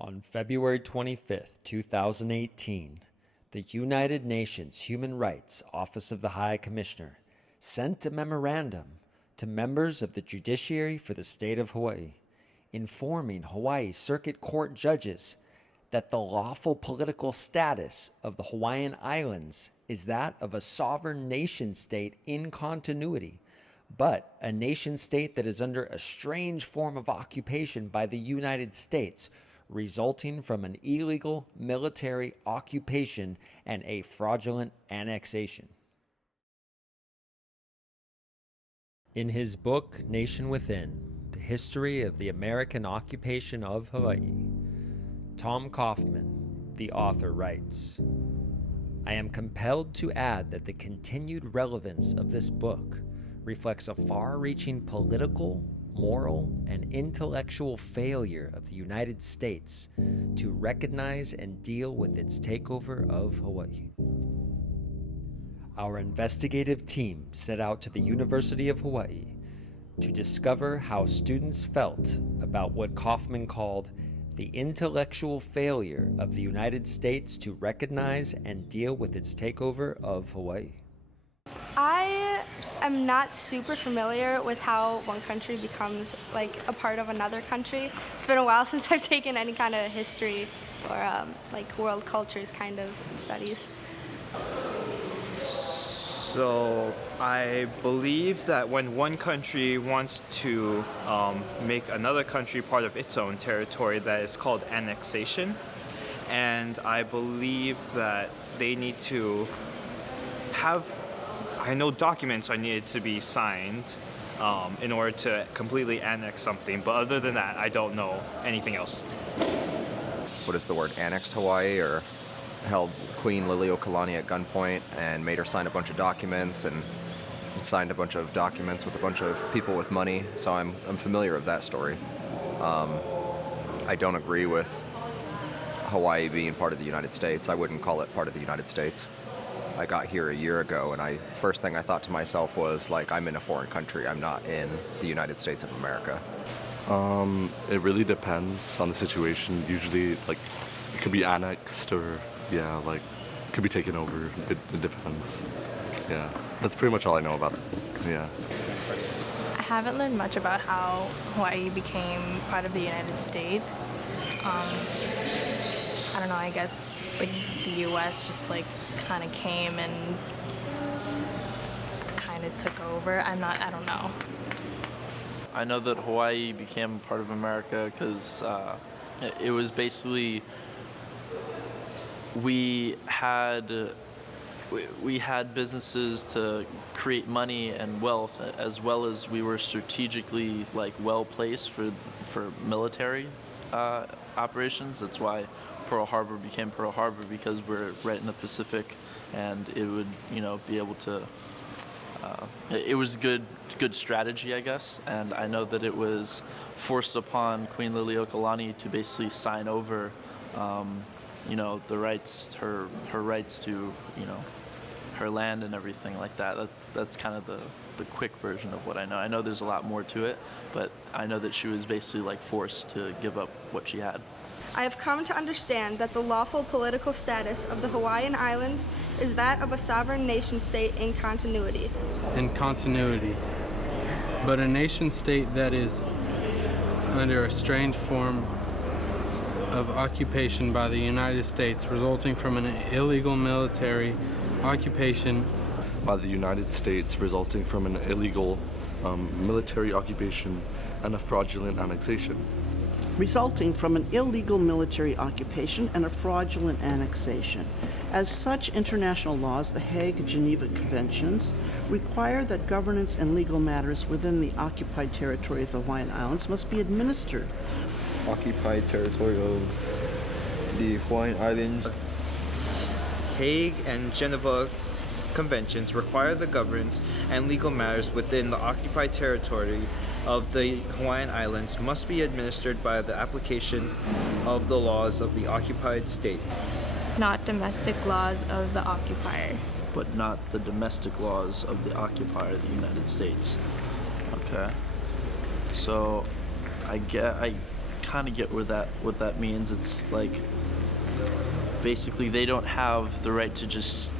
On February 25, 2018, the United Nations Human Rights Office of the High Commissioner sent a memorandum to members of the Judiciary for the State of Hawaii, informing Hawaii Circuit Court judges that the lawful political status of the Hawaiian Islands is that of a sovereign nation-state in continuity, but a nation-state that is under a strange form of occupation by the United States, resulting from an illegal military occupation and a fraudulent annexation. In his book, Nation Within, The History of the American Occupation of Hawaii, Tom Kaufman, the author, writes, "I am compelled to add that the continued relevance of this book reflects a far-reaching political, moral, and intellectual failure of the United States to recognize and deal with its takeover of Hawaii. Our investigative team set out to the University of Hawaii to discover how students felt about what Kaufman called the intellectual failure of the United States to recognize and deal with its takeover of Hawaii." I am not super familiar with how one country becomes like a part of another country. It's been a while since I've taken any kind of history or like world cultures kind of studies. So I believe that when one country wants to make another country part of its own territory, that is called annexation. And I believe that they need to have, I know documents are needed to be signed in order to completely annex something, but other than that, I don't know anything else. What is the word, annexed Hawaii, or held Queen Liliuokalani at gunpoint and made her sign a bunch of documents and signed a bunch of documents with a bunch of people with money, so I'm familiar with that story. I don't agree with Hawaii being part of the United States. I wouldn't call it part of the United States. I got here a year ago, and first thing I thought to myself was, like, I'm in a foreign country. I'm not in the United States of America. It really depends on the situation. Usually, like, it could be annexed or, it could be taken over. It depends. Yeah, that's pretty much all I know about it. Yeah. I haven't learned much about how Hawaii became part of the United States. I don't know, I guess like the US just like kind of came and kind of took over. I don't know. I know that Hawaii became part of America because it was basically, we had businesses to create money and wealth, as well as we were strategically like well placed for military operations. That's why Pearl Harbor became Pearl Harbor, because we're right in the Pacific, and it would be able to. It was good strategy, I guess, and I know that it was forced upon Queen Liliuokalani to basically sign over, the rights, her rights to, her land and everything like that. That's kind of the quick version of what I know. I know there's a lot more to it, but I know that she was basically like forced to give up what she had. I have come to understand that the lawful political status of the Hawaiian Islands is that of a sovereign nation-state in continuity. In continuity, but a nation-state that is under a strange form of occupation by the United States, resulting from an illegal military occupation By the United States, resulting from an illegal military occupation and a fraudulent annexation. Resulting from an illegal military occupation and a fraudulent annexation. As such, international laws, the Hague Geneva Conventions, require that governance and legal matters within the occupied territory of the Hawaiian Islands must be administered. Occupied territory of the Hawaiian Islands. Hague and Geneva Conventions require the governance and legal matters within the occupied territory of the Hawaiian Islands must be administered by the application of the laws of the occupied state. Not domestic laws of the occupier. But not the domestic laws of the occupier, the United States. Okay. So I kind of get what that means. It's like basically they don't have the right to just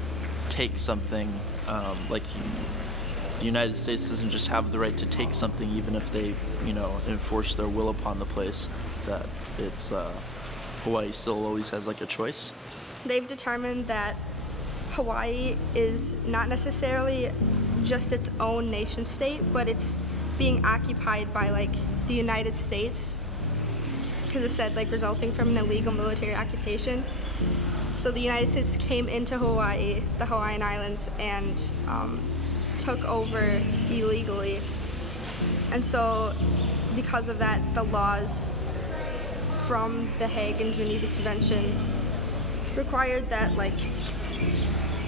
take something. The United States doesn't just have the right to take something, even if they, enforce their will upon the place. That it's Hawaii still always has like a choice. They've determined that Hawaii is not necessarily just its own nation state, but it's being occupied by like the United States, because it said like resulting from an illegal military occupation. So the United States came into Hawaii, the Hawaiian Islands, and took over illegally. And so because of that, the laws from the Hague and Geneva Conventions required that like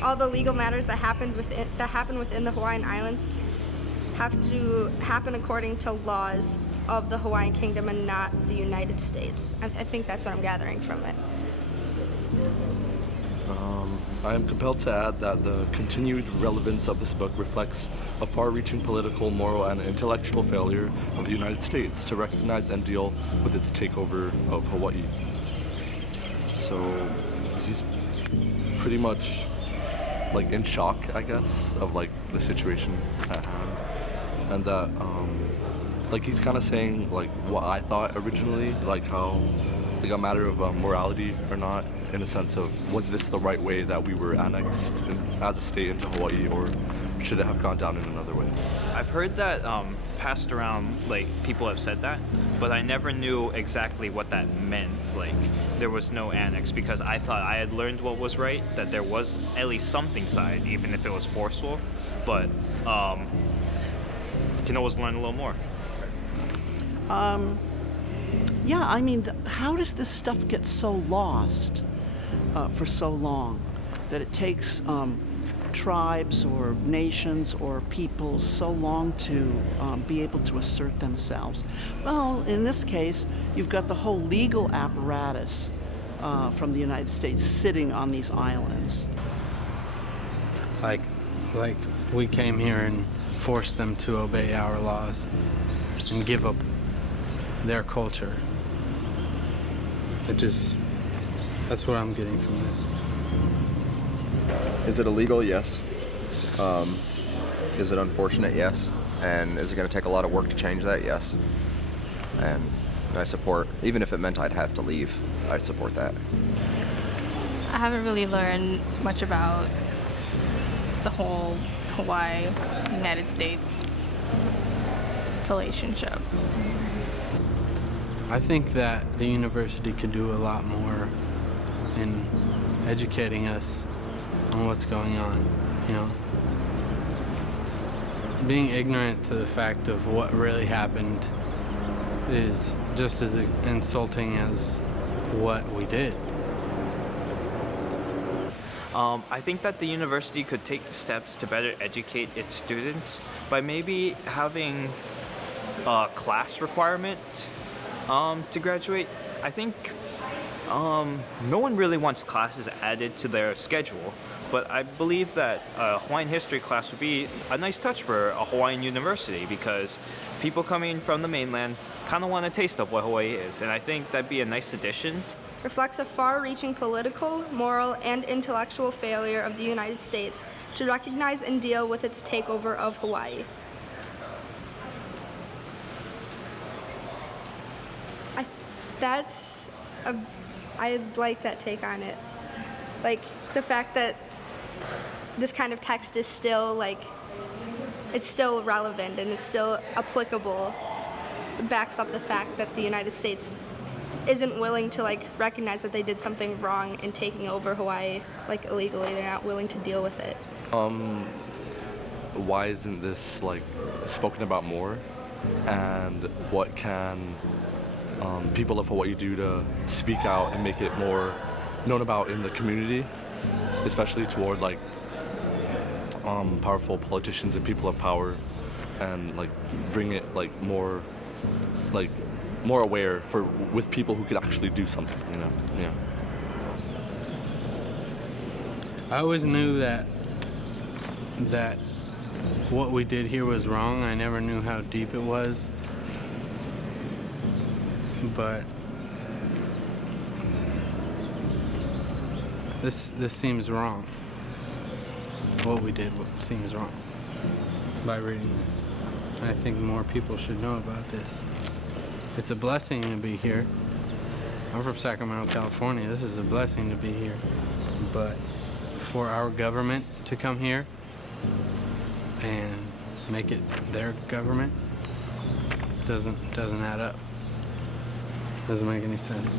all the legal matters that happen within the Hawaiian Islands have to happen according to laws of the Hawaiian Kingdom and not the United States. I think that's what I'm gathering from it. I am compelled to add that the continued relevance of this book reflects a far-reaching political, moral, and intellectual failure of the United States to recognize and deal with its takeover of Hawaii. So he's pretty much like in shock, I guess, of like the situation at hand, and that like he's kind of saying like what I thought originally, like how like a matter of morality or not, in a sense of was this the right way that we were annexed as a state into Hawaii, or should it have gone down in another way? I've heard that passed around, like people have said that, but I never knew exactly what that meant. Like there was no annex, because I thought I had learned what was right, that there was at least something side, even if it was forceful. But you can always learn a little more. Yeah, I mean, how does this stuff get so lost for so long that it takes tribes or nations or peoples so long to be able to assert themselves? Well, in this case, you've got the whole legal apparatus from the United States sitting on these islands. Like we came here and forced them to obey our laws and give up their culture. That's what I'm getting from this. Is it illegal? Yes. Is it unfortunate? Yes. And is it going to take a lot of work to change that? Yes. And I support, even if it meant I'd have to leave, I support that. I haven't really learned much about the whole Hawaii-United States relationship. I think that the university could do a lot more in educating us on what's going on, Being ignorant to the fact of what really happened is just as insulting as what we did. I think that the university could take steps to better educate its students by maybe having a class requirement to graduate. I think no one really wants classes added to their schedule, but I believe that a Hawaiian history class would be a nice touch for a Hawaiian university, because people coming from the mainland kind of want a taste of what Hawaii is, and I think that'd be a nice addition. Reflects a far-reaching political, moral, and intellectual failure of the United States to recognize and deal with its takeover of Hawaii. I like that take on it. Like the fact that this kind of text is still it's still relevant and it's still applicable, backs up the fact that the United States isn't willing to recognize that they did something wrong in taking over Hawaii illegally. They're not willing to deal with it. Why isn't this spoken about more? And what can people of Hawaii do to speak out and make it more known about in the community, especially toward powerful politicians and people of power, and bring it more aware with people who could actually do something, Yeah. I always knew that what we did here was wrong. I never knew how deep it was. But This seems wrong. What we did seems wrong by reading this. I think more people should know about this. It's a blessing to be here. I'm from Sacramento, California. This is a blessing to be here. But for our government to come here and make it their government doesn't add up. Doesn't make any sense.